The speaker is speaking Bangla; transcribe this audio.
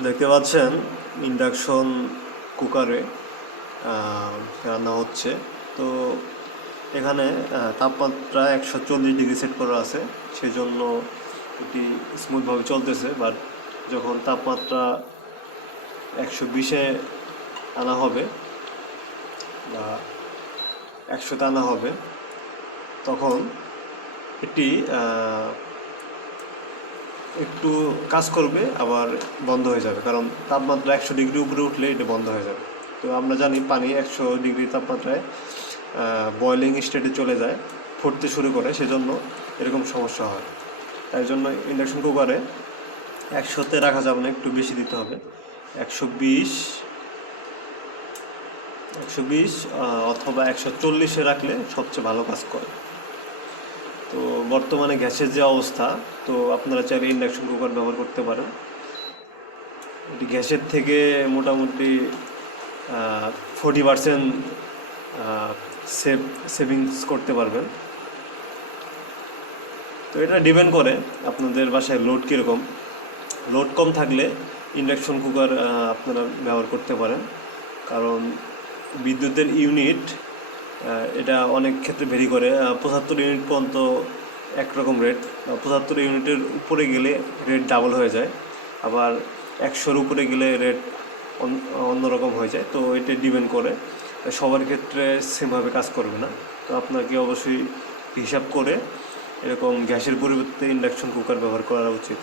দেখতে পাচ্ছেন ইন্ডাকশন কুকারে রান্না হচ্ছে। তো এখানে তাপমাত্রা 140 ডিগ্রি সেট করা আছে, সেজন্য এটি স্মুথভাবে চলতেছে। বাট যখন তাপমাত্রা 120-এ আনা হবে বা 100-তে আনা হবে, তখন এটি একটু কাজ করবে আবার বন্ধ হয়ে যাবে, কারণ তাপমাত্রা 100 ডিগ্রি উপরে উঠলে এটা বন্ধ হয়ে যাবে। তো আমরা জানি পানি 100 ডিগ্রি তাপমাত্রায় বয়লিং স্টেটে চলে যায়, ফুটতে শুরু করে, সেজন্য এরকম সমস্যা হয়। তাই জন্য ইন্ডাকশন কুকারে 100-তে রাখা যাবে না, একটু বেশি দিতে হবে। 120 অথবা 140-এ রাখলে সবচেয়ে ভালো কাজ করে। তো বর্তমানে গ্যাসের যে অবস্থা, তো আপনারা চাইলে ইন্ডাকশন কুকার ব্যবহার করতে পারেন। এটি গ্যাসের থেকে মোটামুটি 40% সেভিংস করতে পারবেন। তো এটা ডিপেন্ড করে আপনাদের বাসায় লোড কীরকম। লোড কম থাকলে ইন্ডাকশন কুকার আপনারা ব্যবহার করতে পারেন, কারণ বিদ্যুতের ইউনিট এটা অনেক ক্ষেত্রে ভেরি করে। 75 ইউনিট পর্যন্ত একরকম রেট, 75 ইউনিটের উপরে গেলে রেট ডাবল হয়ে যায়, আবার 100-র উপরে গেলে রেট অন্যরকম হয়ে যায়। তো এটা ডিপেন্ড করে, সবার ক্ষেত্রে সেমভাবে কাজ করবে না। তো আপনাকে অবশ্যই হিসাব করে এরকম গ্যাসের পরিবর্তে ইন্ডাকশন কুকার ব্যবহার করা উচিত।